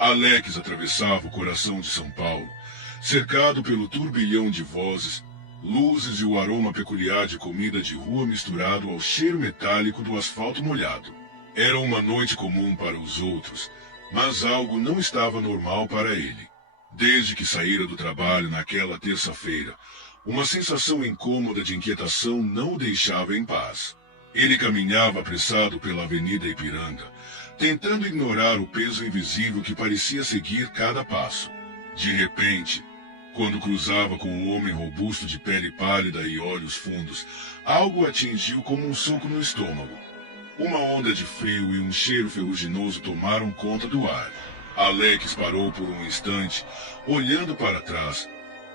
Alex atravessava o coração de São Paulo, cercado pelo turbilhão de vozes, luzes e o aroma peculiar de comida de rua misturado ao cheiro metálico do asfalto molhado. Era uma noite comum para os outros, mas algo não estava normal para ele. Desde que saíra do trabalho naquela terça-feira, uma sensação incômoda de inquietação não o deixava em paz. Ele caminhava apressado pela Avenida Ipiranga, tentando ignorar o peso invisível que parecia seguir cada passo. De repente, quando cruzava com um homem robusto de pele pálida e olhos fundos, algo o atingiu como um soco no estômago. Uma onda de frio e um cheiro ferruginoso tomaram conta do ar. Alex parou por um instante, olhando para trás,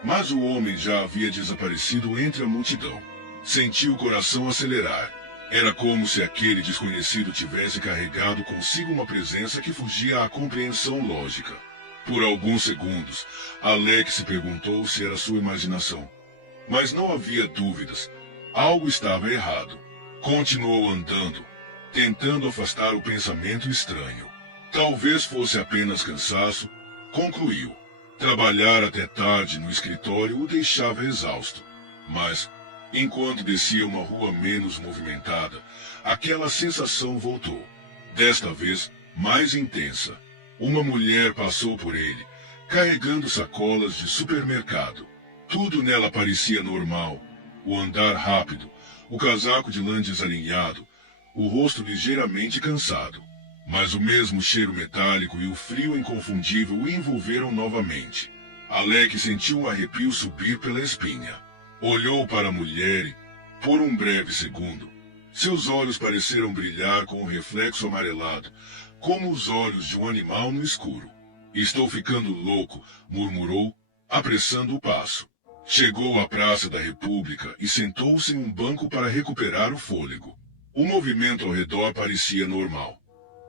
mas o homem já havia desaparecido entre a multidão. Sentiu o coração acelerar. Era como se aquele desconhecido tivesse carregado consigo uma presença que fugia à compreensão lógica. Por alguns segundos, Alex se perguntou se era sua imaginação. Mas não havia dúvidas. Algo estava errado. Continuou andando, tentando afastar o pensamento estranho. Talvez fosse apenas cansaço, concluiu. Trabalhar até tarde no escritório o deixava exausto. Mas, enquanto descia uma rua menos movimentada, aquela sensação voltou. Desta vez, mais intensa. Uma mulher passou por ele, carregando sacolas de supermercado. Tudo nela parecia normal. O andar rápido, o casaco de lã desalinhado, o rosto ligeiramente cansado. Mas o mesmo cheiro metálico e o frio inconfundível o envolveram novamente. Alex sentiu um arrepio subir pela espinha. Olhou para a mulher e, por um breve segundo, seus olhos pareceram brilhar com um reflexo amarelado, como os olhos de um animal no escuro. Estou ficando louco, murmurou, apressando o passo. Chegou à Praça da República e sentou-se em um banco para recuperar o fôlego. O movimento ao redor parecia normal.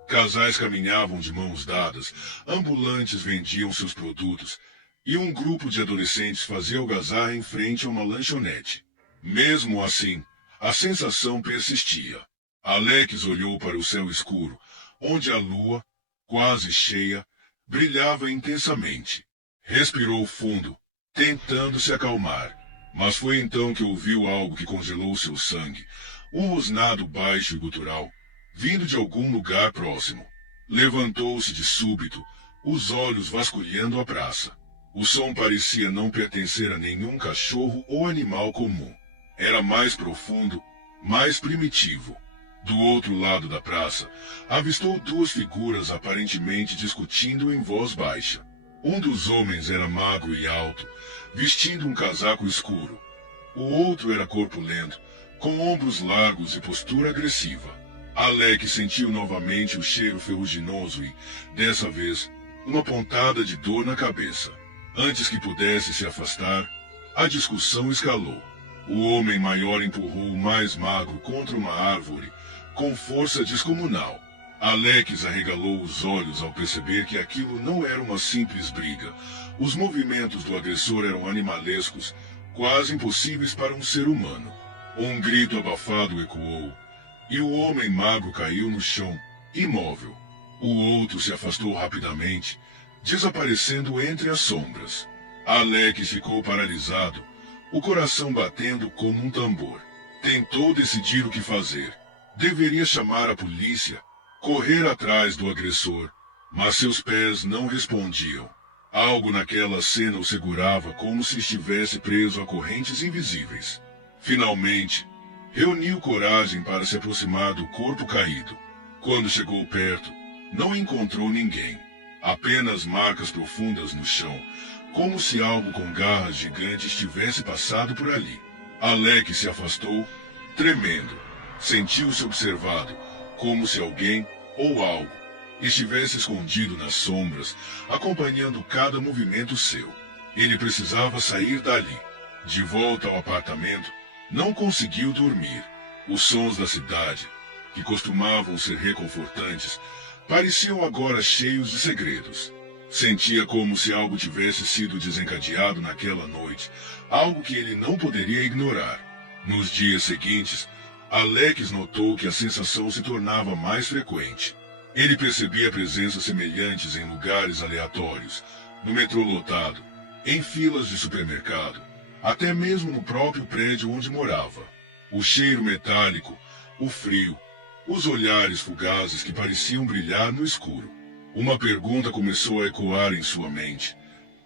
Casais caminhavam de mãos dadas, ambulantes vendiam seus produtos, e um grupo de adolescentes fazia algazarra em frente a uma lanchonete. Mesmo assim, a sensação persistia. Alex olhou para o céu escuro, onde a lua, quase cheia, brilhava intensamente. Respirou fundo, tentando se acalmar, mas foi então que ouviu algo que congelou seu sangue, um rosnado baixo e gutural, vindo de algum lugar próximo. Levantou-se de súbito, os olhos vasculhando a praça. O som parecia não pertencer a nenhum cachorro ou animal comum. Era mais profundo, mais primitivo. Do outro lado da praça, avistou duas figuras aparentemente discutindo em voz baixa. Um dos homens era magro e alto, vestindo um casaco escuro. O outro era corpulento, com ombros largos e postura agressiva. Alex sentiu novamente o cheiro ferruginoso e, dessa vez, uma pontada de dor na cabeça. Antes que pudesse se afastar, a discussão escalou. O homem maior empurrou o mais magro contra uma árvore, com força descomunal. Alex arregalou os olhos ao perceber que aquilo não era uma simples briga. Os movimentos do agressor eram animalescos, quase impossíveis para um ser humano. Um grito abafado ecoou, e o homem magro caiu no chão, imóvel. O outro se afastou rapidamente, desaparecendo entre as sombras. Alex ficou paralisado, o coração batendo como um tambor. Tentou decidir o que fazer. Deveria chamar a polícia, correr atrás do agressor, mas seus pés não respondiam. Algo naquela cena o segurava como se estivesse preso a correntes invisíveis. Finalmente, reuniu coragem para se aproximar do corpo caído. Quando chegou perto, não encontrou ninguém. Apenas marcas profundas no chão, como se algo com garras gigantes tivesse passado por ali. Alex se afastou, tremendo. Sentiu-se observado, como se alguém ou algo estivesse escondido nas sombras, acompanhando cada movimento seu. Ele precisava sair dali. De volta ao apartamento, não conseguiu dormir. Os sons da cidade, que costumavam ser reconfortantes, pareciam agora cheios de segredos. Sentia como se algo tivesse sido desencadeado naquela noite, algo que ele não poderia ignorar. Nos dias seguintes, Alex notou que a sensação se tornava mais frequente. Ele percebia presenças semelhantes em lugares aleatórios, no metrô lotado, em filas de supermercado, até mesmo no próprio prédio onde morava. O cheiro metálico, o frio, os olhares fugazes que pareciam brilhar no escuro. Uma pergunta começou a ecoar em sua mente.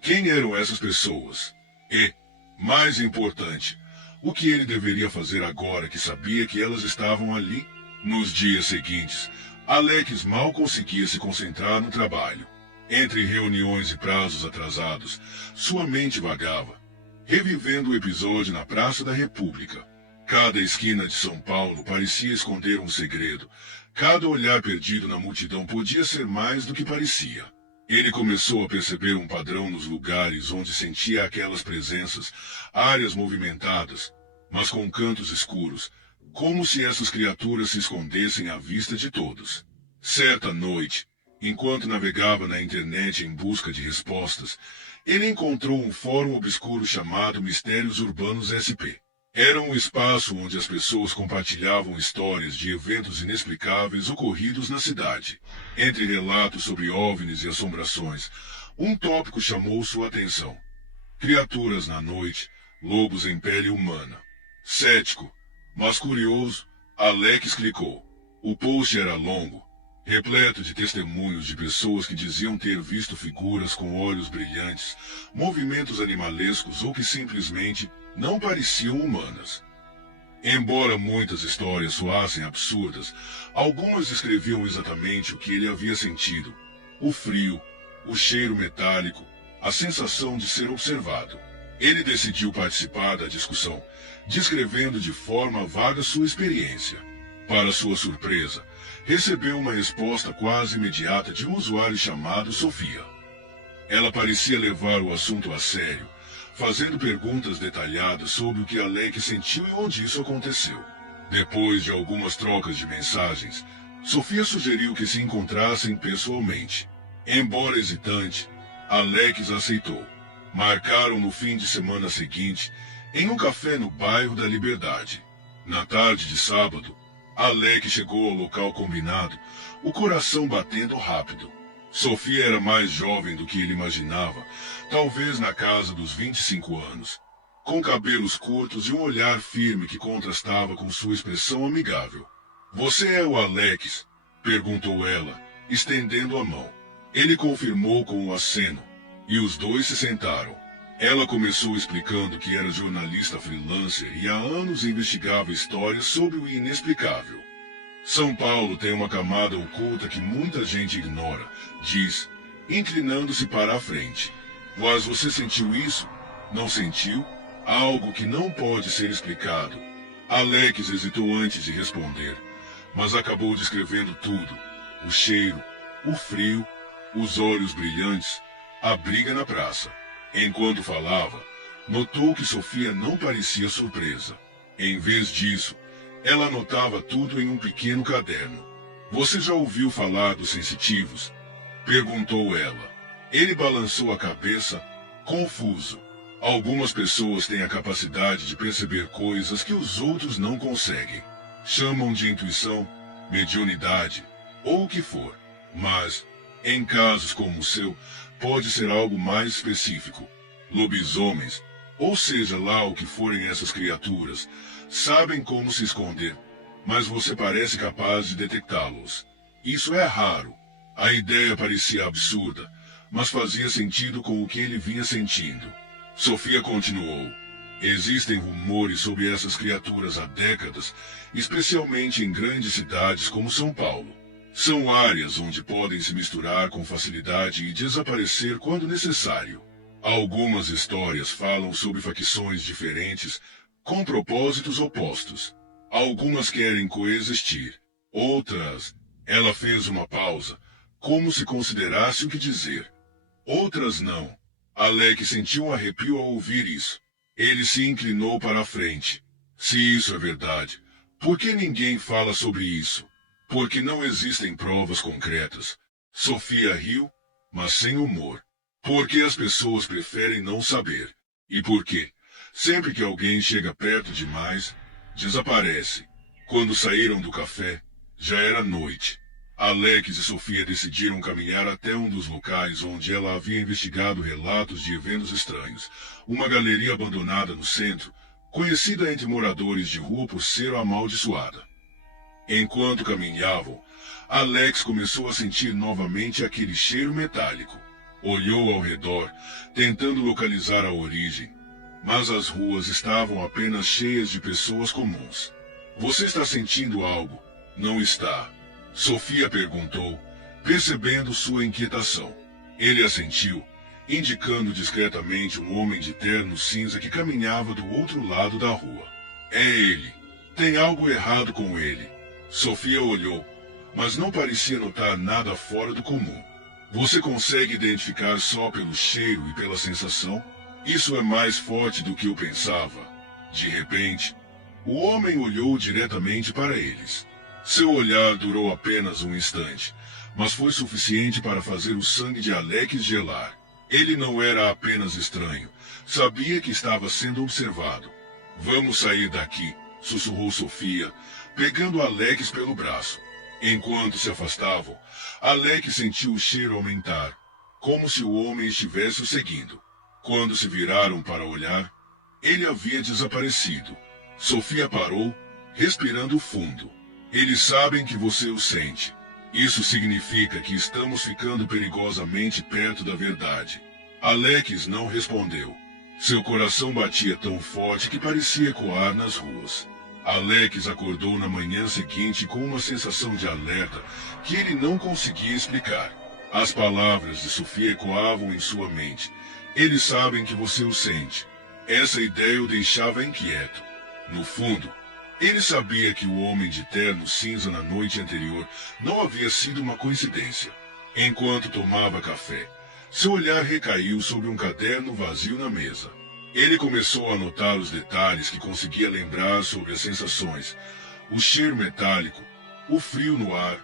Quem eram essas pessoas? E, mais importante, o que ele deveria fazer agora que sabia que elas estavam ali? Nos dias seguintes, Alex mal conseguia se concentrar no trabalho. Entre reuniões e prazos atrasados, sua mente vagava, revivendo o episódio na Praça da República. Cada esquina de São Paulo parecia esconder um segredo. Cada olhar perdido na multidão podia ser mais do que parecia. Ele começou a perceber um padrão nos lugares onde sentia aquelas presenças, áreas movimentadas, mas com cantos escuros, como se essas criaturas se escondessem à vista de todos. Certa noite, enquanto navegava na internet em busca de respostas, ele encontrou um fórum obscuro chamado Mistérios Urbanos SP. Era um espaço onde as pessoas compartilhavam histórias de eventos inexplicáveis ocorridos na cidade. Entre relatos sobre OVNIs e assombrações, um tópico chamou sua atenção. Criaturas na noite, lobos em pele humana. Cético, mas curioso, Alex clicou. O post era longo, repleto de testemunhos de pessoas que diziam ter visto figuras com olhos brilhantes, movimentos animalescos ou que simplesmente não pareciam humanas. Embora muitas histórias soassem absurdas, algumas descreviam exatamente o que ele havia sentido: o frio, o cheiro metálico, a sensação de ser observado. Ele decidiu participar da discussão, descrevendo de forma vaga sua experiência. Para sua surpresa, recebeu uma resposta quase imediata de um usuário chamado Sofia. Ela parecia levar o assunto a sério, fazendo perguntas detalhadas sobre o que Alex sentiu e onde isso aconteceu. Depois de algumas trocas de mensagens, Sofia sugeriu que se encontrassem pessoalmente. Embora hesitante, Alex aceitou. Marcaram no fim de semana seguinte, em um café no bairro da Liberdade. Na tarde de sábado, Alex chegou ao local combinado, o coração batendo rápido. Sofia era mais jovem do que ele imaginava, talvez na casa dos 25 anos, com cabelos curtos e um olhar firme que contrastava com sua expressão amigável. "Você é o Alex?" perguntou ela, estendendo a mão. Ele confirmou com um aceno, e os dois se sentaram. Ela começou explicando que era jornalista freelancer e há anos investigava histórias sobre o inexplicável. São Paulo tem uma camada oculta que muita gente ignora, diz, inclinando-se para a frente. Mas você sentiu isso? Não sentiu? Algo que não pode ser explicado. Alex hesitou antes de responder, mas acabou descrevendo tudo. O cheiro, o frio, os olhos brilhantes, a briga na praça. Enquanto falava, notou que Sofia não parecia surpresa. Em vez disso, ela anotava tudo em um pequeno caderno. "Você já ouviu falar dos sensitivos?" perguntou ela. Ele balançou a cabeça, confuso. Algumas pessoas têm a capacidade de perceber coisas que os outros não conseguem. Chamam de intuição, mediunidade, ou o que for. Mas, em casos como o seu, pode ser algo mais específico. Lobisomens, ou seja lá o que forem essas criaturas, sabem como se esconder, mas você parece capaz de detectá-los. Isso é raro. A ideia parecia absurda, mas fazia sentido com o que ele vinha sentindo. Sofia continuou. "Existem rumores sobre essas criaturas há décadas, especialmente em grandes cidades como São Paulo. São áreas onde podem se misturar com facilidade e desaparecer quando necessário. Algumas histórias falam sobre facções diferentes, com propósitos opostos. Algumas querem coexistir. Outras..." Ela fez uma pausa, como se considerasse o que dizer. "Outras não." Alex sentiu um arrepio ao ouvir isso. Ele se inclinou para a frente. "Se isso é verdade, por que ninguém fala sobre isso? Porque não existem provas concretas." Sofia riu, mas sem humor. "Porque as pessoas preferem não saber. E por quê? Sempre que alguém chega perto demais, desaparece." Quando saíram do café, já era noite. Alex e Sofia decidiram caminhar até um dos locais onde ela havia investigado relatos de eventos estranhos. Uma galeria abandonada no centro, conhecida entre moradores de rua por ser amaldiçoada. Enquanto caminhavam, Alex começou a sentir novamente aquele cheiro metálico. Olhou ao redor, tentando localizar a origem, mas as ruas estavam apenas cheias de pessoas comuns. Você está sentindo algo? Não está? Sofia perguntou, percebendo sua inquietação. Ele assentiu, indicando discretamente um homem de terno cinza que caminhava do outro lado da rua. É ele. Tem algo errado com ele. Sofia olhou, mas não parecia notar nada fora do comum. Você consegue identificar só pelo cheiro e pela sensação? Isso é mais forte do que eu pensava. De repente, o homem olhou diretamente para eles. Seu olhar durou apenas um instante, mas foi suficiente para fazer o sangue de Alex gelar. Ele não era apenas estranho, sabia que estava sendo observado. Vamos sair daqui, sussurrou Sofia, pegando Alex pelo braço. Enquanto se afastavam, Alex sentiu o cheiro aumentar, como se o homem estivesse o seguindo. Quando se viraram para olhar, ele havia desaparecido. Sofia parou, respirando fundo. Eles sabem que você o sente. Isso significa que estamos ficando perigosamente perto da verdade. Alex não respondeu. Seu coração batia tão forte que parecia ecoar nas ruas. Alex acordou na manhã seguinte com uma sensação de alerta que ele não conseguia explicar. As palavras de Sofia ecoavam em sua mente. Eles sabem que você o sente. Essa ideia o deixava inquieto. No fundo, ele sabia que o homem de terno cinza na noite anterior não havia sido uma coincidência. Enquanto tomava café, seu olhar recaiu sobre um caderno vazio na mesa. Ele começou a notar os detalhes que conseguia lembrar sobre as sensações, o cheiro metálico, o frio no ar,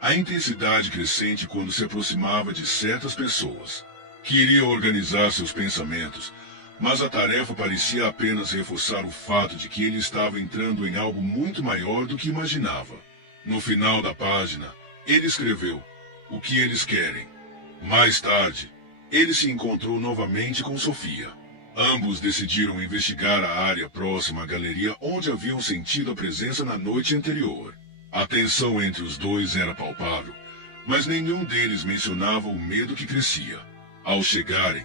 a intensidade crescente quando se aproximava de certas pessoas. Queria organizar seus pensamentos, mas a tarefa parecia apenas reforçar o fato de que ele estava entrando em algo muito maior do que imaginava. No final da página, ele escreveu: "O que eles querem?". Mais tarde, ele se encontrou novamente com Sofia. Ambos decidiram investigar a área próxima à galeria onde haviam sentido a presença na noite anterior. A tensão entre os dois era palpável, mas nenhum deles mencionava o medo que crescia. Ao chegarem,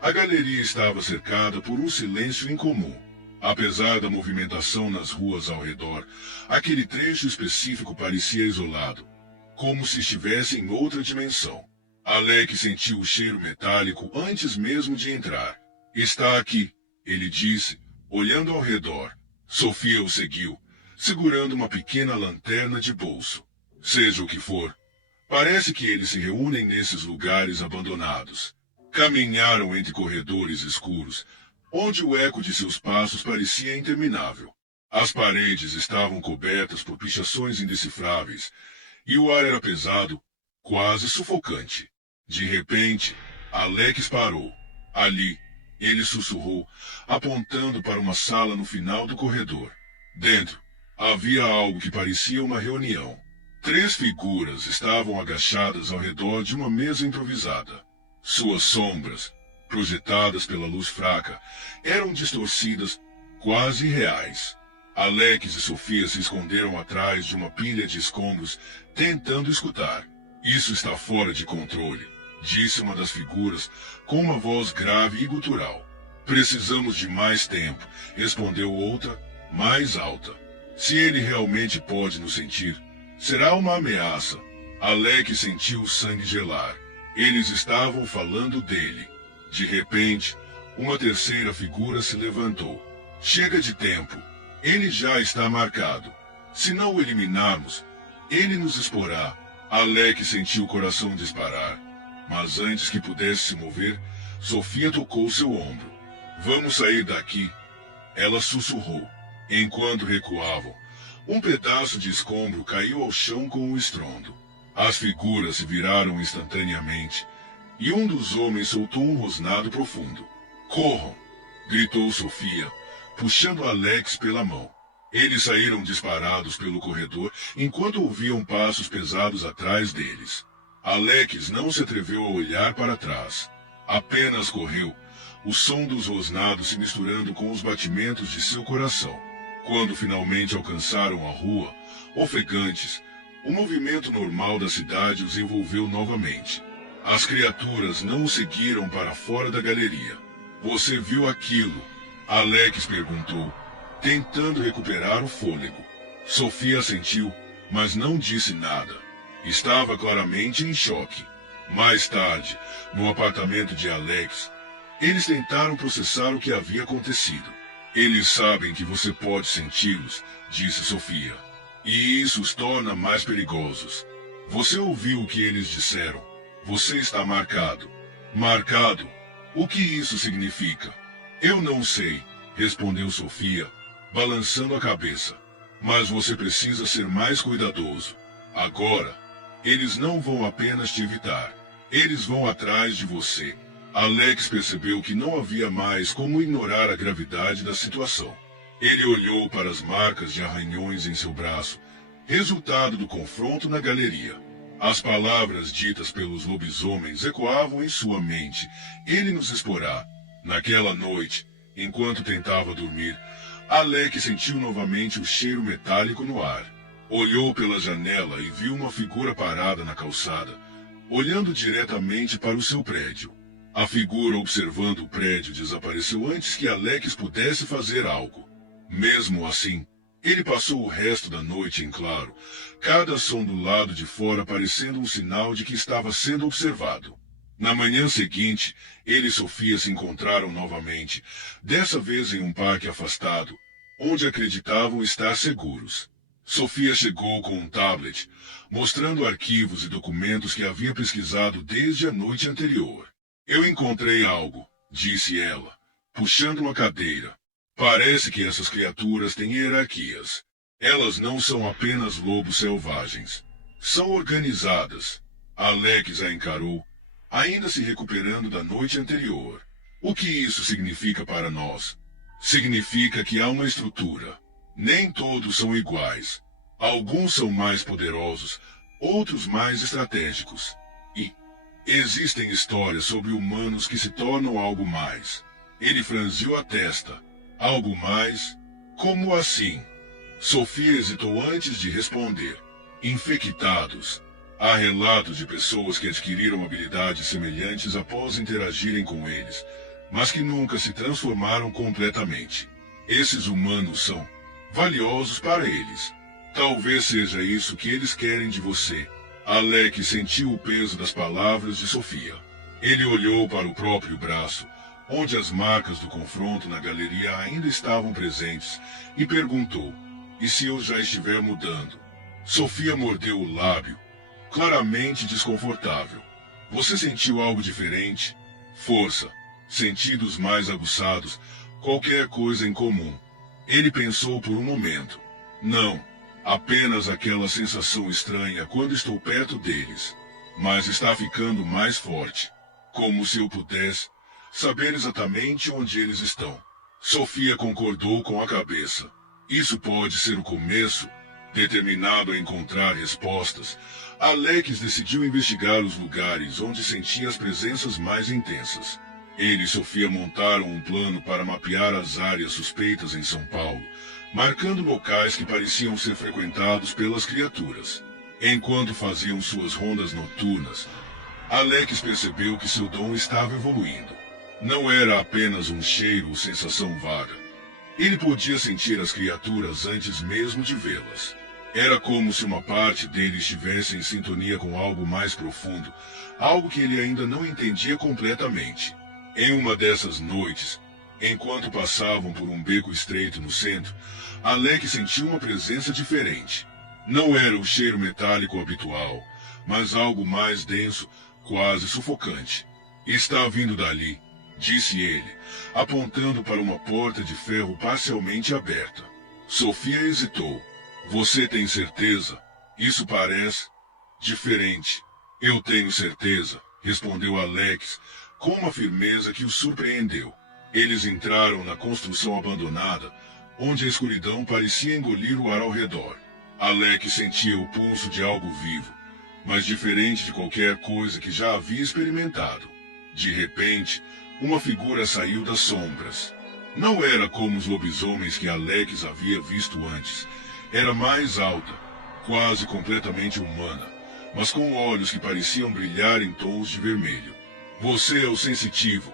a galeria estava cercada por um silêncio incomum. Apesar da movimentação nas ruas ao redor, aquele trecho específico parecia isolado, como se estivesse em outra dimensão. Alex sentiu o cheiro metálico antes mesmo de entrar. "Está aqui", ele disse, olhando ao redor. Sofia o seguiu, segurando uma pequena lanterna de bolso. Seja o que for, parece que eles se reúnem nesses lugares abandonados. Caminharam entre corredores escuros, onde o eco de seus passos parecia interminável. As paredes estavam cobertas por pichações indecifráveis, e o ar era pesado, quase sufocante. De repente, Alex parou. Ali, ele sussurrou, apontando para uma sala no final do corredor. Dentro, havia algo que parecia uma reunião. 3 figuras estavam agachadas ao redor de uma mesa improvisada. Suas sombras, projetadas pela luz fraca, eram distorcidas, quase irreais. Alex e Sofia se esconderam atrás de uma pilha de escombros, tentando escutar. "Isso está fora de controle", disse uma das figuras, com uma voz grave e gutural. "Precisamos de mais tempo", respondeu outra, mais alta. "Se ele realmente pode nos sentir, será uma ameaça." Alex sentiu o sangue gelar. Eles estavam falando dele. De repente, uma terceira figura se levantou. "Chega de tempo. Ele já está marcado. Se não o eliminarmos, ele nos exporá." Alex sentiu o coração disparar. Mas antes que pudesse se mover, Sofia tocou seu ombro. "Vamos sair daqui", ela sussurrou. Enquanto recuavam, um pedaço de escombro caiu ao chão com um estrondo. As figuras se viraram instantaneamente, e um dos homens soltou um rosnado profundo. "Corram!" gritou Sofia, puxando Alex pela mão. Eles saíram disparados pelo corredor enquanto ouviam passos pesados atrás deles. Alex não se atreveu a olhar para trás. Apenas correu, o som dos rosnados se misturando com os batimentos de seu coração. Quando finalmente alcançaram a rua, ofegantes, o movimento normal da cidade os envolveu novamente. As criaturas não o seguiram para fora da galeria. Você viu aquilo? Alex perguntou, tentando recuperar o fôlego. Sofia assentiu, mas não disse nada. Estava claramente em choque. Mais tarde, no apartamento de Alex, eles tentaram processar o que havia acontecido. Eles sabem que você pode senti-los, disse Sofia. E isso os torna mais perigosos. Você ouviu o que eles disseram. Você está marcado. Marcado? O que isso significa? Eu não sei, respondeu Sofia, balançando a cabeça. Mas você precisa ser mais cuidadoso. Agora, eles não vão apenas te evitar. Eles vão atrás de você. Alex percebeu que não havia mais como ignorar a gravidade da situação. Ele olhou para as marcas de arranhões em seu braço, resultado do confronto na galeria. As palavras ditas pelos lobisomens ecoavam em sua mente. Ele nos exporá. Naquela noite, enquanto tentava dormir, Alex sentiu novamente o cheiro metálico no ar. Olhou pela janela e viu uma figura parada na calçada, olhando diretamente para o seu prédio. A figura observando o prédio desapareceu antes que Alex pudesse fazer algo. Mesmo assim, ele passou o resto da noite em claro, cada som do lado de fora parecendo um sinal de que estava sendo observado. Na manhã seguinte, ele e Sofia se encontraram novamente, dessa vez em um parque afastado, onde acreditavam estar seguros. Sofia chegou com um tablet, mostrando arquivos e documentos que havia pesquisado desde a noite anterior. Eu encontrei algo, disse ela, puxando uma cadeira. Parece que essas criaturas têm hierarquias. Elas não são apenas lobos selvagens. São organizadas. Alex a encarou, ainda se recuperando da noite anterior. O que isso significa para nós? Significa que há uma estrutura. Nem todos são iguais. Alguns são mais poderosos, outros mais estratégicos. E existem histórias sobre humanos que se tornam algo mais. Ele franziu a testa. Algo mais? Como assim? Sofia hesitou antes de responder. Infectados. Há relatos de pessoas que adquiriram habilidades semelhantes após interagirem com eles, mas que nunca se transformaram completamente. Esses humanos são valiosos para eles. Talvez seja isso que eles querem de você. Alex sentiu o peso das palavras de Sofia. Ele olhou para o próprio braço, onde as marcas do confronto na galeria ainda estavam presentes, e perguntou, e se eu já estiver mudando? Sofia mordeu o lábio, claramente desconfortável. Você sentiu algo diferente? Força, sentidos mais aguçados, qualquer coisa em comum. Ele pensou por um momento. Não, apenas aquela sensação estranha quando estou perto deles. Mas está ficando mais forte. Como se eu pudesse saber exatamente onde eles estão. Sofia concordou com a cabeça. Isso pode ser o começo. Determinado a encontrar respostas, Alex decidiu investigar os lugares onde sentia as presenças mais intensas. Ele e Sofia montaram um plano para mapear as áreas suspeitas em São Paulo, marcando locais que pareciam ser frequentados pelas criaturas. Enquanto faziam suas rondas noturnas, Alex percebeu que seu dom estava evoluindo. Não era apenas um cheiro ou sensação vaga. Ele podia sentir as criaturas antes mesmo de vê-las. Era como se uma parte dele estivesse em sintonia com algo mais profundo, algo que ele ainda não entendia completamente. Em uma dessas noites, enquanto passavam por um beco estreito no centro, Alex sentiu uma presença diferente. Não era o cheiro metálico habitual, mas algo mais denso, quase sufocante. Está vindo dali, disse ele, apontando para uma porta de ferro parcialmente aberta. Sofia hesitou. Você tem certeza? Isso parece diferente. Eu tenho certeza, respondeu Alex, com uma firmeza que o surpreendeu. Eles entraram na construção abandonada, onde a escuridão parecia engolir o ar ao redor. Alex sentia o pulso de algo vivo, mas diferente de qualquer coisa que já havia experimentado. De repente, uma figura saiu das sombras. Não era como os lobisomens que Alex havia visto antes. Era mais alta, quase completamente humana, mas com olhos que pareciam brilhar em tons de vermelho. Você é o sensitivo,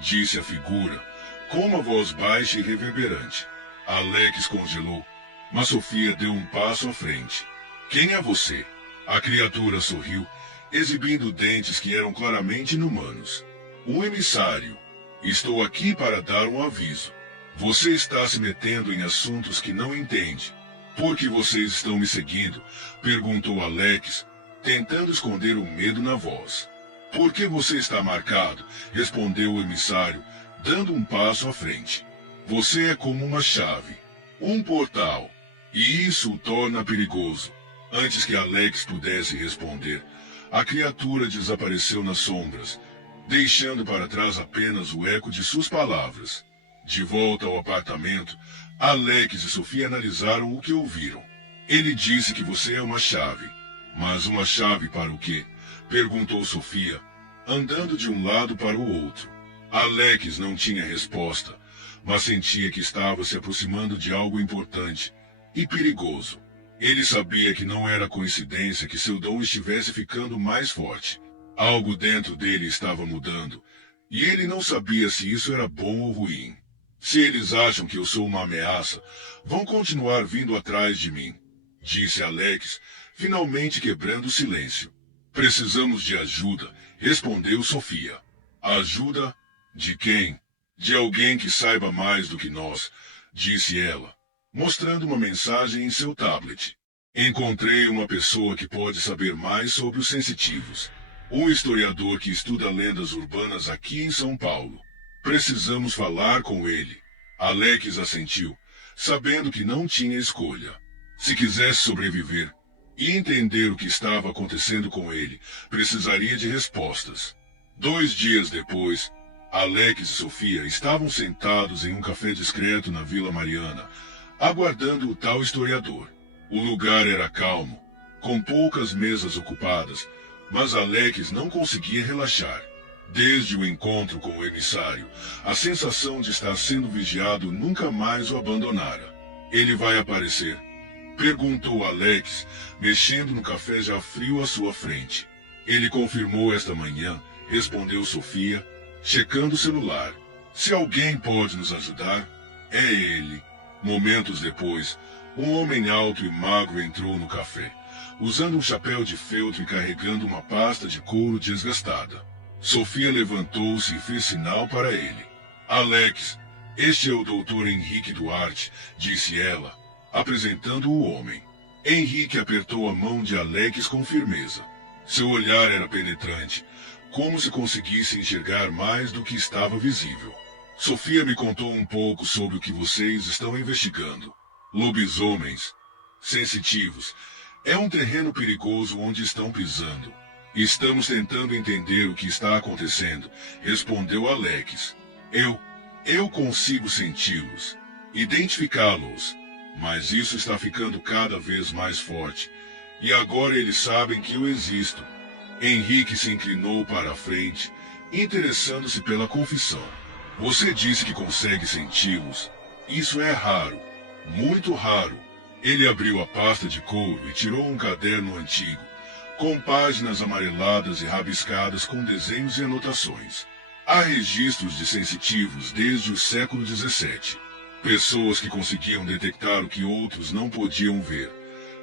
disse a figura, com uma voz baixa e reverberante. Alex congelou, mas Sofia deu um passo à frente. Quem é você? A criatura sorriu, exibindo dentes que eram claramente inumanos. Um emissário. Estou aqui para dar um aviso. Você está se metendo em assuntos que não entende. Por que vocês estão me seguindo? Perguntou Alex, tentando esconder o medo na voz. Por que você está marcado? Respondeu o emissário, dando um passo à frente. Você é como uma chave, um portal, e isso o torna perigoso. Antes que Alex pudesse responder, a criatura desapareceu nas sombras, deixando para trás apenas o eco de suas palavras. De volta ao apartamento, Alex e Sofia analisaram o que ouviram. Ele disse que você é uma chave. Mas uma chave para o quê? Perguntou Sofia, andando de um lado para o outro. Alex não tinha resposta, mas sentia que estava se aproximando de algo importante e perigoso. Ele sabia que não era coincidência que seu dom estivesse ficando mais forte. Algo dentro dele estava mudando, e ele não sabia se isso era bom ou ruim. Se eles acham que eu sou uma ameaça, vão continuar vindo atrás de mim, disse Alex, finalmente quebrando o silêncio. Precisamos de ajuda, respondeu Sofia. Ajuda? De quem? De alguém que saiba mais do que nós, disse ela, mostrando uma mensagem em seu tablet. Encontrei uma pessoa que pode saber mais sobre os sensitivos. Um historiador que estuda lendas urbanas aqui em São Paulo. Precisamos falar com ele. Alex assentiu, sabendo que não tinha escolha. Se quisesse sobreviver e entender o que estava acontecendo com ele, precisaria de respostas. 2 dias depois, Alex e Sofia estavam sentados em um café discreto na Vila Mariana, aguardando o tal historiador. O lugar era calmo, com poucas mesas ocupadas, mas Alex não conseguia relaxar. Desde o encontro com o emissário, a sensação de estar sendo vigiado nunca mais o abandonara. Ele vai aparecer? Perguntou Alex, mexendo no café já frio à sua frente. Ele confirmou esta manhã, respondeu Sofia, checando o celular. Se alguém pode nos ajudar, é ele. Momentos depois, um homem alto e magro entrou no café, usando um chapéu de feltro e carregando uma pasta de couro desgastada. Sofia levantou-se e fez sinal para ele. Alex, este é o Dr. Henrique Duarte, disse ela, apresentando o homem. Henrique apertou a mão de Alex com firmeza. Seu olhar era penetrante, como se conseguisse enxergar mais do que estava visível. Sofia me contou um pouco sobre o que vocês estão investigando. Lobisomens, sensitivos, é um terreno perigoso onde estão pisando. Estamos tentando entender o que está acontecendo, respondeu Alex. Eu consigo senti-los, identificá-los, mas isso está ficando cada vez mais forte. E agora eles sabem que eu existo. Henrique se inclinou para a frente, interessando-se pela confissão. Você disse que consegue senti-los. Isso é raro, muito raro. Ele abriu a pasta de couro e tirou um caderno antigo, com páginas amareladas e rabiscadas com desenhos e anotações. Há registros de sensitivos desde o século XVII. Pessoas que conseguiam detectar o que outros não podiam ver.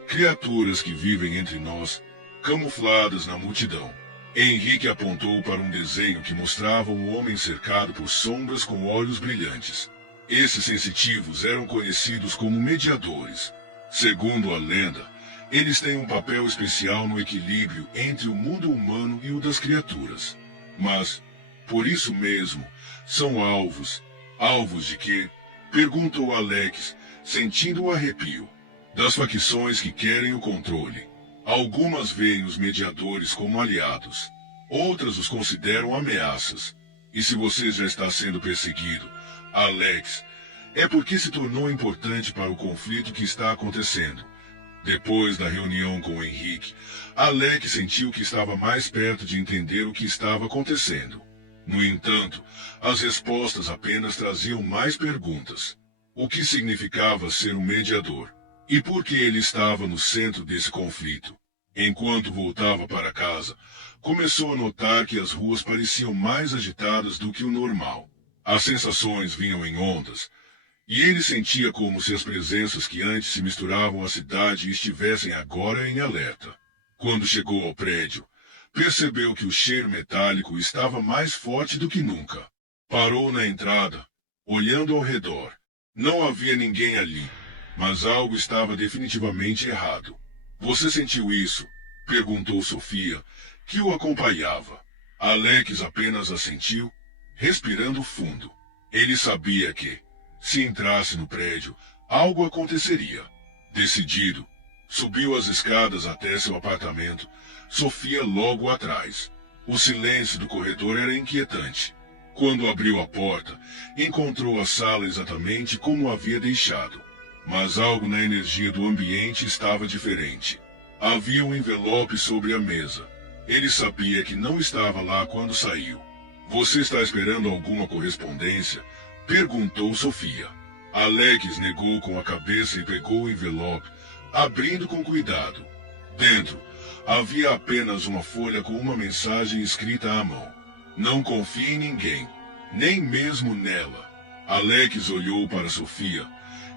Criaturas que vivem entre nós, camufladas na multidão. Henrique apontou para um desenho que mostrava um homem cercado por sombras com olhos brilhantes. Esses sensitivos eram conhecidos como mediadores. Segundo a lenda, eles têm um papel especial no equilíbrio entre o mundo humano e o das criaturas. Mas, por isso mesmo, são alvos. Alvos de quê? Perguntou Alex, sentindo o arrepio. Das facções que querem o controle. Algumas veem os mediadores como aliados. Outras os consideram ameaças. E se você já está sendo perseguido, Alex, É porque se tornou importante para o conflito que está acontecendo. Depois da reunião com Henrique, Alex sentiu que estava mais perto de entender o que estava acontecendo. No entanto, as respostas apenas traziam mais perguntas. O que significava ser um mediador? E por que ele estava no centro desse conflito? Enquanto voltava para casa, começou a notar que as ruas pareciam mais agitadas do que o normal. As sensações vinham em ondas, e ele sentia como se as presenças que antes se misturavam à cidade estivessem agora em alerta. Quando chegou ao prédio, percebeu que o cheiro metálico estava mais forte do que nunca. Parou na entrada, olhando ao redor. Não havia ninguém ali, mas algo estava definitivamente errado. Você sentiu isso? Perguntou Sofia, que o acompanhava. Alex apenas assentiu, respirando fundo. Ele sabia que, se entrasse no prédio, algo aconteceria. Decidido, subiu as escadas até seu apartamento, Sofia logo atrás. O silêncio do corredor era inquietante. Quando abriu a porta, encontrou a sala exatamente como havia deixado. Mas algo na energia do ambiente estava diferente. Havia um envelope sobre a mesa. Ele sabia que não estava lá quando saiu. Você está esperando alguma correspondência? Perguntou Sofia. Alex negou com a cabeça e pegou o envelope, abrindo com cuidado. Dentro, havia apenas uma folha com uma mensagem escrita à mão. Não confie em ninguém, nem mesmo nela. Alex olhou para Sofia,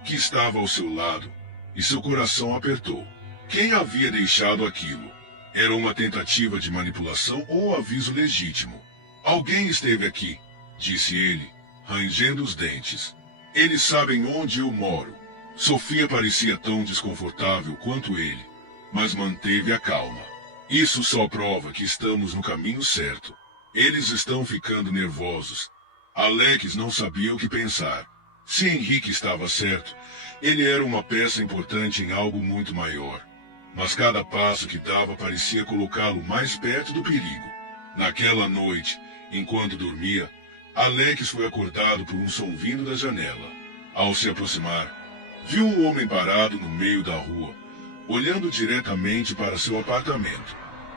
que estava ao seu lado, e seu coração apertou. Quem havia deixado aquilo? Era uma tentativa de manipulação ou aviso legítimo? Alguém esteve aqui, disse ele, rangendo os dentes. Eles sabem onde eu moro. Sofia parecia tão desconfortável quanto ele, mas manteve a calma. Isso só prova que estamos no caminho certo. Eles estão ficando nervosos. Alex não sabia o que pensar. Se Henrique estava certo, ele era uma peça importante em algo muito maior. Mas cada passo que dava parecia colocá-lo mais perto do perigo. Naquela noite, enquanto dormia, Alex foi acordado por um som vindo da janela. Ao se aproximar, viu um homem parado no meio da rua, olhando diretamente para seu apartamento.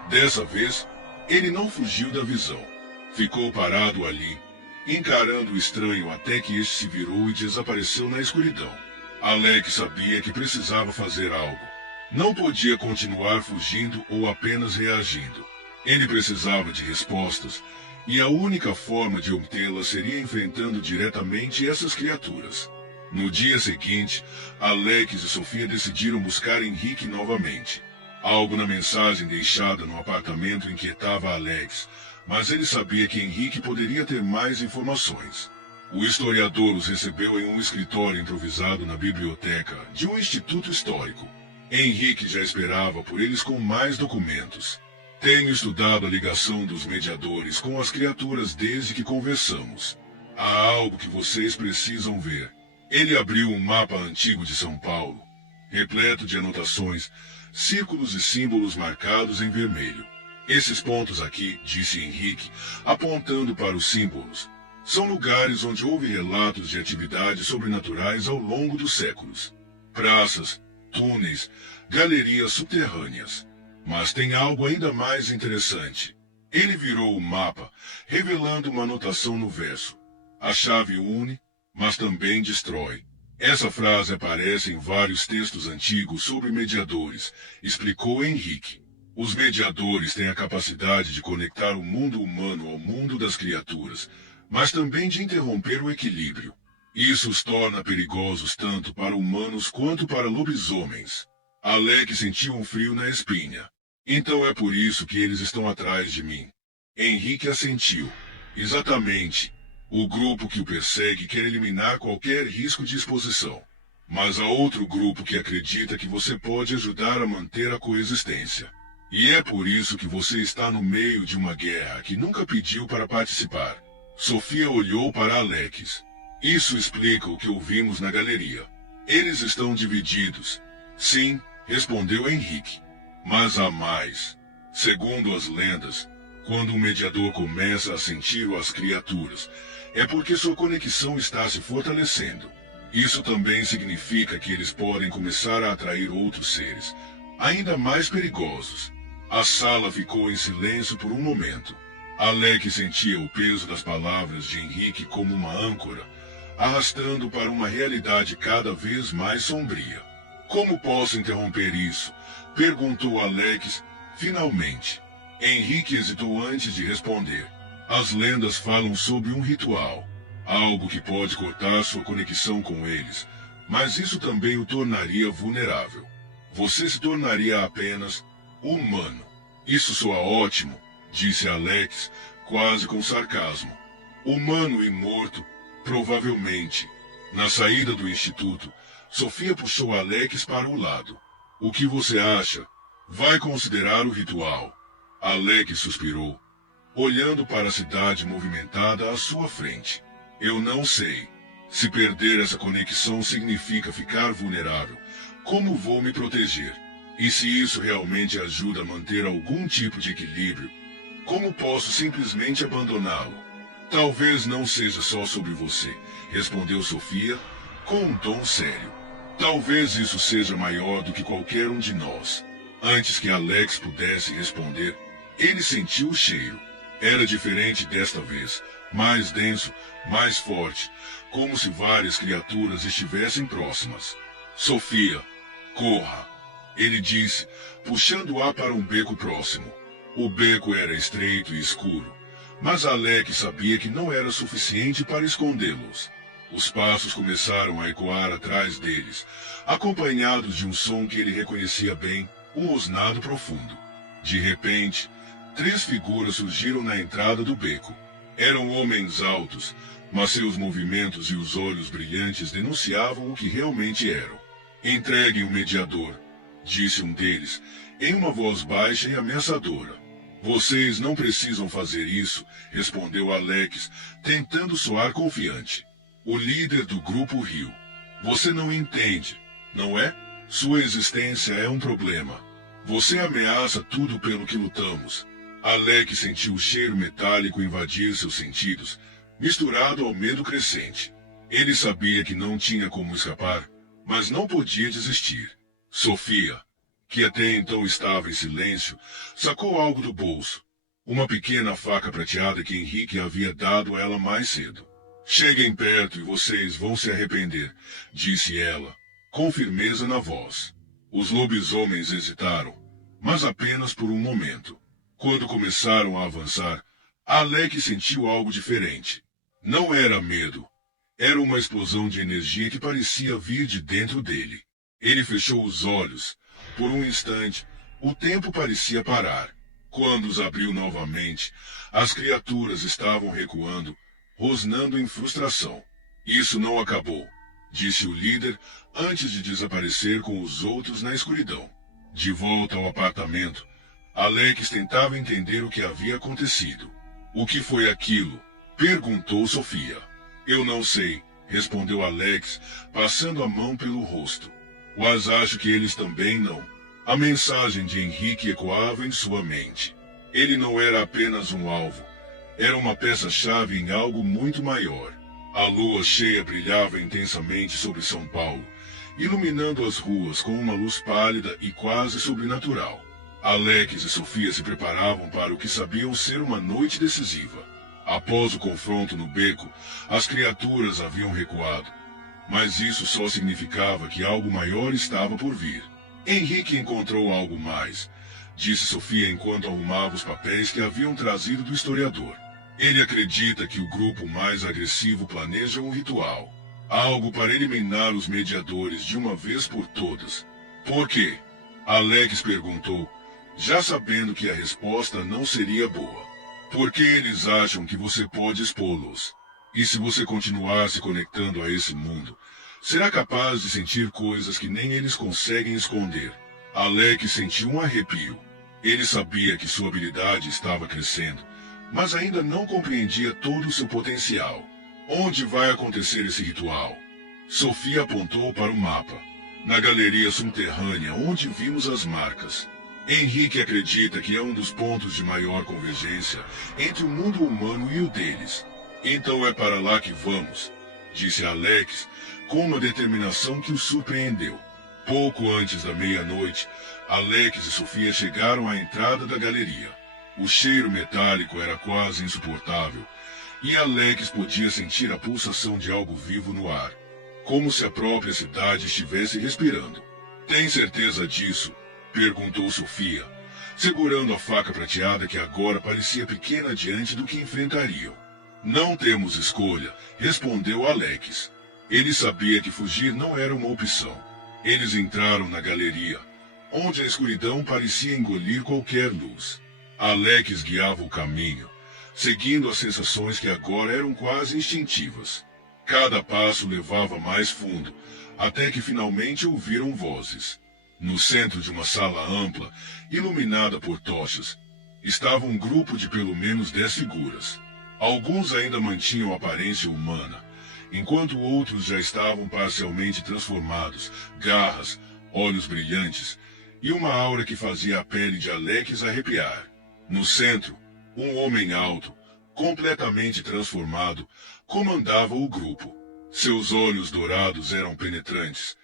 Dessa vez, ele não fugiu da visão. Ficou parado ali, encarando o estranho até que este se virou e desapareceu na escuridão. Alex sabia que precisava fazer algo. Não podia continuar fugindo ou apenas reagindo. Ele precisava de respostas, e a única forma de obtê-las seria enfrentando diretamente essas criaturas. No dia seguinte, Alex e Sofia decidiram buscar Henrique novamente. Algo na mensagem deixada no apartamento inquietava Alex, mas ele sabia que Henrique poderia ter mais informações. O historiador os recebeu em um escritório improvisado na biblioteca de um instituto histórico. Henrique já esperava por eles com mais documentos. Tenho estudado a ligação dos mediadores com as criaturas desde que conversamos. Há algo que vocês precisam ver. Ele abriu um mapa antigo de São Paulo, repleto de anotações, círculos e símbolos marcados em vermelho. Esses pontos aqui, disse Henrique, apontando para os símbolos, são lugares onde houve relatos de atividades sobrenaturais ao longo dos séculos. Praças, túneis, galerias subterrâneas. Mas tem algo ainda mais interessante. Ele virou o mapa, revelando uma anotação no verso. A chave une, mas também destrói. Essa frase aparece em vários textos antigos sobre mediadores, explicou Henrique. Os mediadores têm a capacidade de conectar o mundo humano ao mundo das criaturas, mas também de interromper o equilíbrio. Isso os torna perigosos tanto para humanos quanto para lobisomens. Alex sentiu um frio na espinha. Então é por isso que eles estão atrás de mim. Henrique assentiu. Exatamente. O grupo que o persegue quer eliminar qualquer risco de exposição. Mas há outro grupo que acredita que você pode ajudar a manter a coexistência. E é por isso que você está no meio de uma guerra que nunca pediu para participar. Sofia olhou para Alex. Isso explica o que ouvimos na galeria. Eles estão divididos. Sim, respondeu Henrique. Mas há mais. Segundo as lendas, quando um mediador começa a sentir as criaturas, é porque sua conexão está se fortalecendo. Isso também significa que eles podem começar a atrair outros seres, ainda mais perigosos. A sala ficou em silêncio por um momento. Alec sentia o peso das palavras de Henrique como uma âncora, arrastando para uma realidade cada vez mais sombria. Como posso interromper isso? Perguntou Alex, finalmente. Henrique hesitou antes de responder. As lendas falam sobre um ritual, algo que pode cortar sua conexão com eles, mas isso também o tornaria vulnerável. Você se tornaria apenas humano. Isso soa ótimo, disse Alex, quase com sarcasmo. Humano e morto, provavelmente. Na saída do instituto, Sofia puxou Alex para o lado. O que você acha? Vai considerar o ritual? Alex suspirou, olhando para a cidade movimentada à sua frente. Eu não sei. Se perder essa conexão significa ficar vulnerável, como vou me proteger? E se isso realmente ajuda a manter algum tipo de equilíbrio, como posso simplesmente abandoná-lo? Talvez não seja só sobre você, respondeu Sofia, com um tom sério. Talvez isso seja maior do que qualquer um de nós. Antes que Alex pudesse responder, ele sentiu o cheiro. Era diferente desta vez, mais denso, mais forte, como se várias criaturas estivessem próximas. Sofia, corra, ele disse, puxando-a para um beco próximo. O beco era estreito e escuro, mas Alex sabia que não era suficiente para escondê-los. Os passos começaram a ecoar atrás deles, acompanhados de um som que ele reconhecia bem, um rosnado profundo. De repente, 3 figuras surgiram na entrada do beco. Eram homens altos, mas seus movimentos e os olhos brilhantes denunciavam o que realmente eram. Entreguem o mediador, disse um deles, em uma voz baixa e ameaçadora. Vocês não precisam fazer isso, respondeu Alex, tentando soar confiante. O líder do grupo riu. Você não entende, não é? Sua existência é um problema. Você ameaça tudo pelo que lutamos. Alex sentiu o cheiro metálico invadir seus sentidos, misturado ao medo crescente. Ele sabia que não tinha como escapar, mas não podia desistir. Sofia, que até então estava em silêncio, sacou algo do bolso. Uma pequena faca prateada que Henrique havia dado a ela mais cedo. Cheguem perto e vocês vão se arrepender, disse ela, com firmeza na voz. Os lobisomens hesitaram, mas apenas por um momento. Quando começaram a avançar, Alex sentiu algo diferente. Não era medo. Era uma explosão de energia que parecia vir de dentro dele. Ele fechou os olhos. Por um instante, o tempo parecia parar. Quando os abriu novamente, as criaturas estavam recuando, rosnando em frustração. Isso não acabou, disse o líder antes de desaparecer com os outros na escuridão. De volta ao apartamento, Alex tentava entender o que havia acontecido. O que foi aquilo? Perguntou Sofia. Eu não sei, respondeu Alex, passando a mão pelo rosto. Mas acho que eles também não. A mensagem de Henrique ecoava em sua mente. Ele não era apenas um alvo. Era uma peça-chave em algo muito maior. A lua cheia brilhava intensamente sobre São Paulo, iluminando as ruas com uma luz pálida e quase sobrenatural. Alex e Sofia se preparavam para o que sabiam ser uma noite decisiva. Após o confronto no beco, as criaturas haviam recuado. Mas isso só significava que algo maior estava por vir. Henrique encontrou algo mais, disse Sofia enquanto arrumava os papéis que haviam trazido do historiador. Ele acredita que o grupo mais agressivo planeja um ritual. Algo para eliminar os mediadores de uma vez por todas. Por quê? Alex perguntou, já sabendo que a resposta não seria boa. Porque eles acham que você pode expô-los. E se você continuar se conectando a esse mundo, será capaz de sentir coisas que nem eles conseguem esconder. Alex sentiu um arrepio. Ele sabia que sua habilidade estava crescendo, mas ainda não compreendia todo o seu potencial. Onde vai acontecer esse ritual? Sofia apontou para o mapa. Na galeria subterrânea, onde vimos as marcas. Henrique acredita que é um dos pontos de maior convergência entre o mundo humano e o deles. Então é para lá que vamos. disse Alex, com uma determinação que o surpreendeu. Pouco antes da meia-noite, Alex e Sofia chegaram à entrada da galeria. O cheiro metálico era quase insuportável, e Alex podia sentir a pulsação de algo vivo no ar, como se a própria cidade estivesse respirando. Tem certeza disso? Perguntou Sofia, segurando a faca prateada que agora parecia pequena diante do que enfrentariam. Não temos escolha, respondeu Alex. Ele sabia que fugir não era uma opção. Eles entraram na galeria, onde a escuridão parecia engolir qualquer luz. Alex guiava o caminho, seguindo as sensações que agora eram quase instintivas. Cada passo levava mais fundo, até que finalmente ouviram vozes. No centro de uma sala ampla, iluminada por tochas, estava um grupo de pelo menos 10 figuras. Alguns ainda mantinham aparência humana, enquanto outros já estavam parcialmente transformados, garras, olhos brilhantes e uma aura que fazia a pele de Alex arrepiar. No centro, um homem alto, completamente transformado, comandava o grupo. Seus olhos dourados eram penetrantes,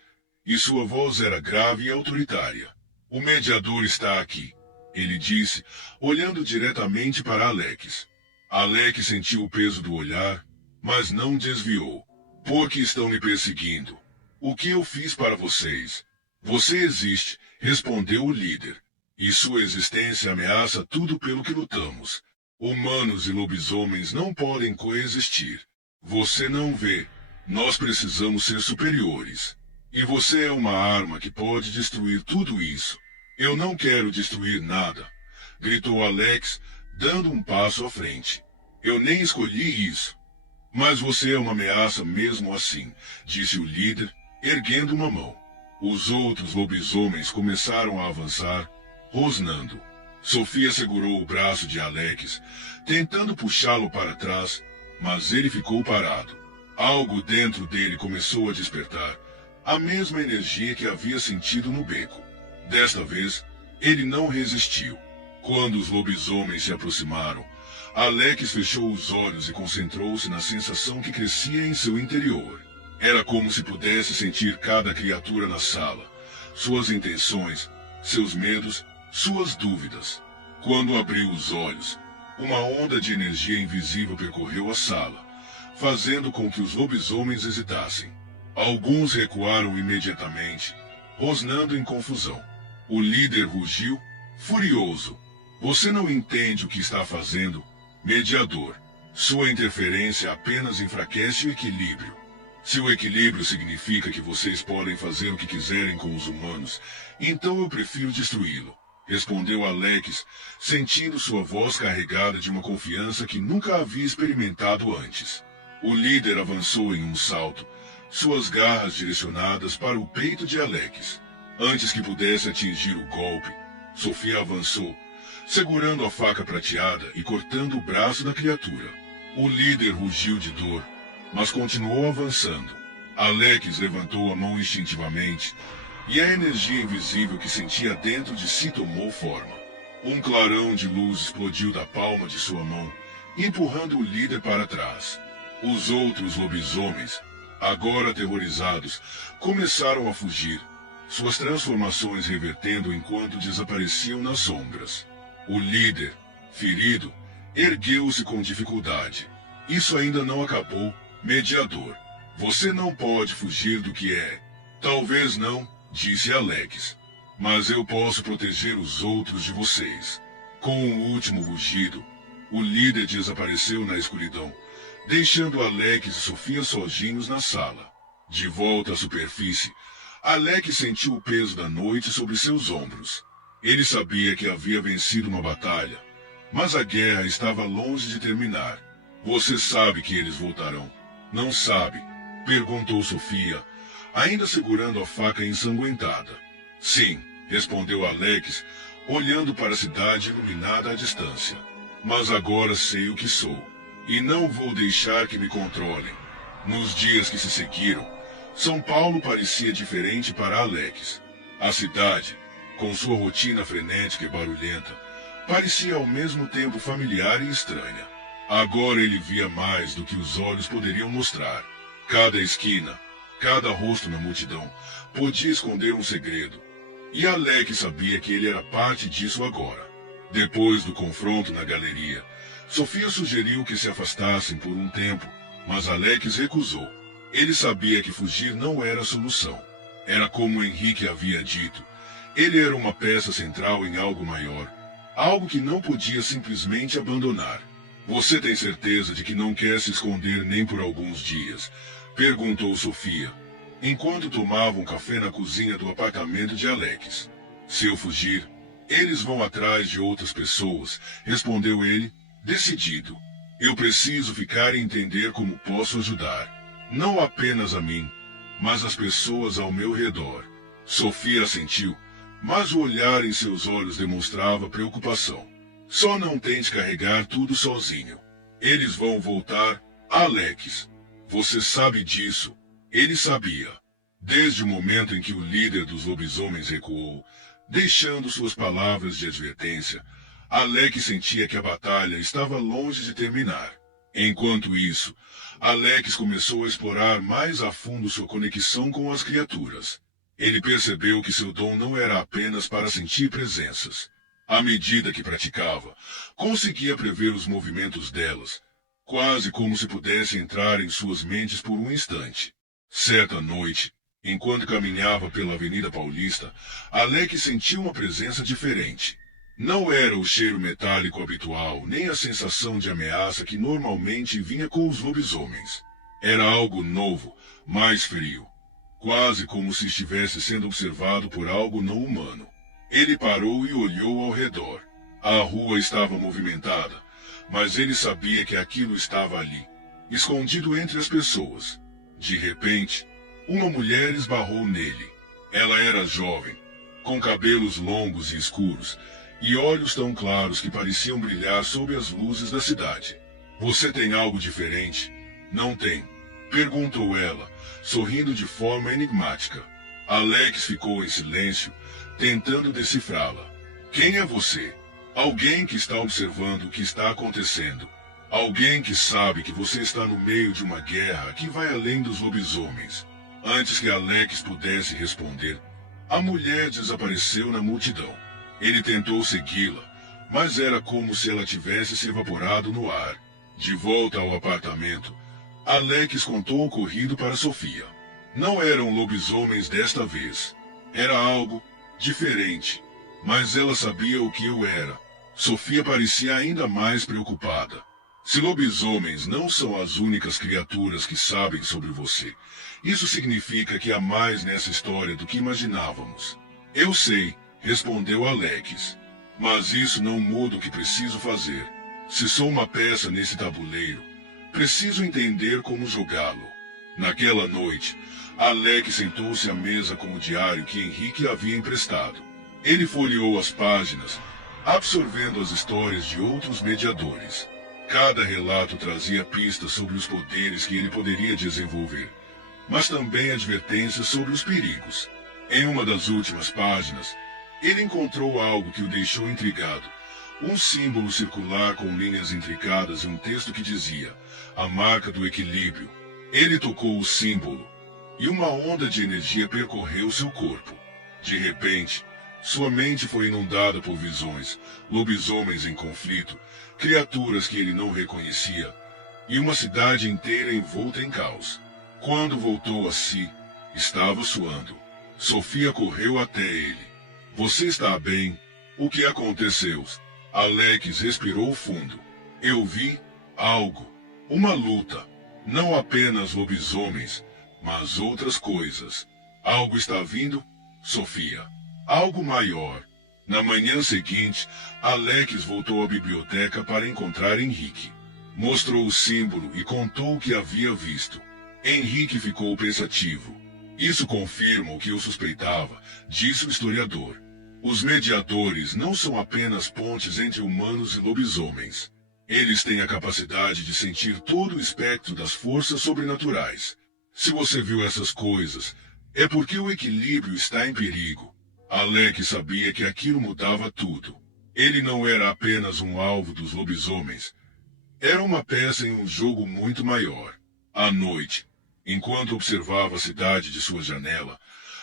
e sua voz era grave e autoritária. O mediador está aqui, ele disse, olhando diretamente para Alex. Alex sentiu o peso do olhar, mas não desviou. Por que estão me perseguindo? O que eu fiz para vocês? Você existe, respondeu o líder, e sua existência ameaça tudo pelo que lutamos. Humanos e lobisomens não podem coexistir. Você não vê. Nós precisamos ser superiores. E você é uma arma que pode destruir tudo isso. Eu não quero destruir nada, gritou Alex, dando um passo à frente. Eu nem escolhi isso. Mas você é uma ameaça mesmo assim, disse o líder, erguendo uma mão. Os outros lobisomens começaram a avançar, rosnando. Sofia segurou o braço de Alex, tentando puxá-lo para trás, mas ele ficou parado. Algo dentro dele começou a despertar, a mesma energia que havia sentido no beco. Desta vez, ele não resistiu. Quando os lobisomens se aproximaram, Alex fechou os olhos e concentrou-se na sensação que crescia em seu interior. Era como se pudesse sentir cada criatura na sala, suas intenções, seus medos, suas dúvidas. Quando abriu os olhos, uma onda de energia invisível percorreu a sala, fazendo com que os lobisomens hesitassem. Alguns recuaram imediatamente, rosnando em confusão. O líder rugiu, furioso. Você não entende o que está fazendo? Mediador, sua interferência apenas enfraquece o equilíbrio. Se o equilíbrio significa que vocês podem fazer o que quiserem com os humanos, então eu prefiro destruí-lo, respondeu Alex, sentindo sua voz carregada de uma confiança que nunca havia experimentado antes. O líder avançou em um salto, suas garras direcionadas para o peito de Alex. Antes que pudesse atingir o golpe, Sofia avançou, segurando a faca prateada e cortando o braço da criatura. O líder rugiu de dor, mas continuou avançando. Alex levantou a mão instintivamente, e a energia invisível que sentia dentro de si tomou forma. Um clarão de luz explodiu da palma de sua mão, empurrando o líder para trás. Os outros lobisomens, agora aterrorizados, começaram a fugir, suas transformações revertendo enquanto desapareciam nas sombras. O líder, ferido, ergueu-se com dificuldade. Isso ainda não acabou, mediador. Você não pode fugir do que é. Talvez não, disse Alex. Mas eu posso proteger os outros de vocês. Com o último rugido, o líder desapareceu na escuridão, deixando Alex e Sofia sozinhos na sala. De volta à superfície, Alex sentiu o peso da noite sobre seus ombros. Ele sabia que havia vencido uma batalha, mas a guerra estava longe de terminar. Você sabe que eles voltarão. Não sabe? Perguntou Sofia, ainda segurando a faca ensanguentada. Sim, respondeu Alex, olhando para a cidade iluminada à distância. Mas agora sei o que sou, e não vou deixar que me controlem. Nos dias que se seguiram, São Paulo parecia diferente para Alex. A cidade, com sua rotina frenética e barulhenta, parecia ao mesmo tempo familiar e estranha. Agora ele via mais do que os olhos poderiam mostrar. Cada esquina, cada rosto na multidão, podia esconder um segredo. E Alex sabia que ele era parte disso agora. Depois do confronto na galeria, Sofia sugeriu que se afastassem por um tempo, mas Alex recusou. Ele sabia que fugir não era a solução. Era como Henrique havia dito. Ele era uma peça central em algo maior, algo que não podia simplesmente abandonar. Você tem certeza de que não quer se esconder nem por alguns dias? Perguntou Sofia, enquanto tomavam café na cozinha do apartamento de Alex. Se eu fugir, eles vão atrás de outras pessoas, respondeu ele, decidido. Eu preciso ficar e entender como posso ajudar. Não apenas a mim, mas as pessoas ao meu redor. Sofia assentiu, mas o olhar em seus olhos demonstrava preocupação. Só não tente carregar tudo sozinho. Eles vão voltar, Alex. Você sabe disso. Ele sabia. Desde o momento em que o líder dos lobisomens recuou, deixando suas palavras de advertência, Alex sentia que a batalha estava longe de terminar. Enquanto isso, Alex começou a explorar mais a fundo sua conexão com as criaturas. Ele percebeu que seu dom não era apenas para sentir presenças. À medida que praticava, conseguia prever os movimentos delas, quase como se pudesse entrar em suas mentes por um instante. Certa noite, enquanto caminhava pela Avenida Paulista, Alex sentiu uma presença diferente. Não era o cheiro metálico habitual, nem a sensação de ameaça que normalmente vinha com os lobisomens. Era algo novo, mais frio, quase como se estivesse sendo observado por algo não humano. Ele parou e olhou ao redor. A rua estava movimentada, mas ele sabia que aquilo estava ali, escondido entre as pessoas. De repente, uma mulher esbarrou nele. Ela era jovem, com cabelos longos e escuros, e olhos tão claros que pareciam brilhar sob as luzes da cidade. Você tem algo diferente? Não tem? Perguntou ela, sorrindo de forma enigmática. Alex ficou em silêncio, tentando decifrá-la. Quem é você? Alguém que está observando o que está acontecendo. Alguém que sabe que você está no meio de uma guerra que vai além dos lobisomens. Antes que Alex pudesse responder, a mulher desapareceu na multidão. Ele tentou segui-la, mas era como se ela tivesse se evaporado no ar. De volta ao apartamento, Alex contou o ocorrido para Sofia. Não eram lobisomens desta vez. Era algo diferente, mas ela sabia o que eu era. Sofia parecia ainda mais preocupada. Se lobisomens não são as únicas criaturas que sabem sobre você, isso significa que há mais nessa história do que imaginávamos. Eu sei, respondeu Alex. Mas isso não muda o que preciso fazer. Se sou uma peça nesse tabuleiro, preciso entender como jogá-lo. Naquela noite, Alex sentou-se à mesa com o diário que Henrique havia emprestado. Ele folheou as páginas, absorvendo as histórias de outros mediadores. Cada relato trazia pistas sobre os poderes que ele poderia desenvolver, mas também advertências sobre os perigos. Em uma das últimas páginas, ele encontrou algo que o deixou intrigado. Um símbolo circular com linhas intricadas e um texto que dizia, a marca do equilíbrio. Ele tocou o símbolo, e uma onda de energia percorreu seu corpo. De repente, sua mente foi inundada por visões, lobisomens em conflito, criaturas que ele não reconhecia, e uma cidade inteira envolta em caos. Quando voltou a si, estava suando. Sofia correu até ele. Você está bem? O que aconteceu? Alex respirou fundo. Eu vi algo. Uma luta. Não apenas lobisomens, mas outras coisas. Algo está vindo? Sofia. Algo maior. Na manhã seguinte, Alex voltou à biblioteca para encontrar Henrique. Mostrou o símbolo e contou o que havia visto. Henrique ficou pensativo. Isso confirma o que eu suspeitava, disse o historiador. Os mediadores não são apenas pontes entre humanos e lobisomens. Eles têm a capacidade de sentir todo o espectro das forças sobrenaturais. Se você viu essas coisas, é porque o equilíbrio está em perigo. Alex sabia que aquilo mudava tudo. Ele não era apenas um alvo dos lobisomens. Era uma peça em um jogo muito maior. À noite, Enquanto observava a cidade de sua janela,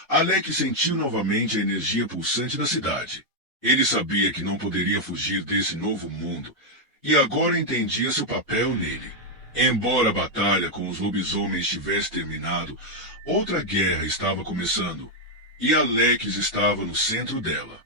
Alec sentiu novamente a energia pulsante da cidade. Ele sabia que não poderia fugir desse novo mundo, e agora entendia seu papel nele. Embora a batalha com os lobisomens tivesse terminado, outra guerra estava começando, e Alex estava no centro dela.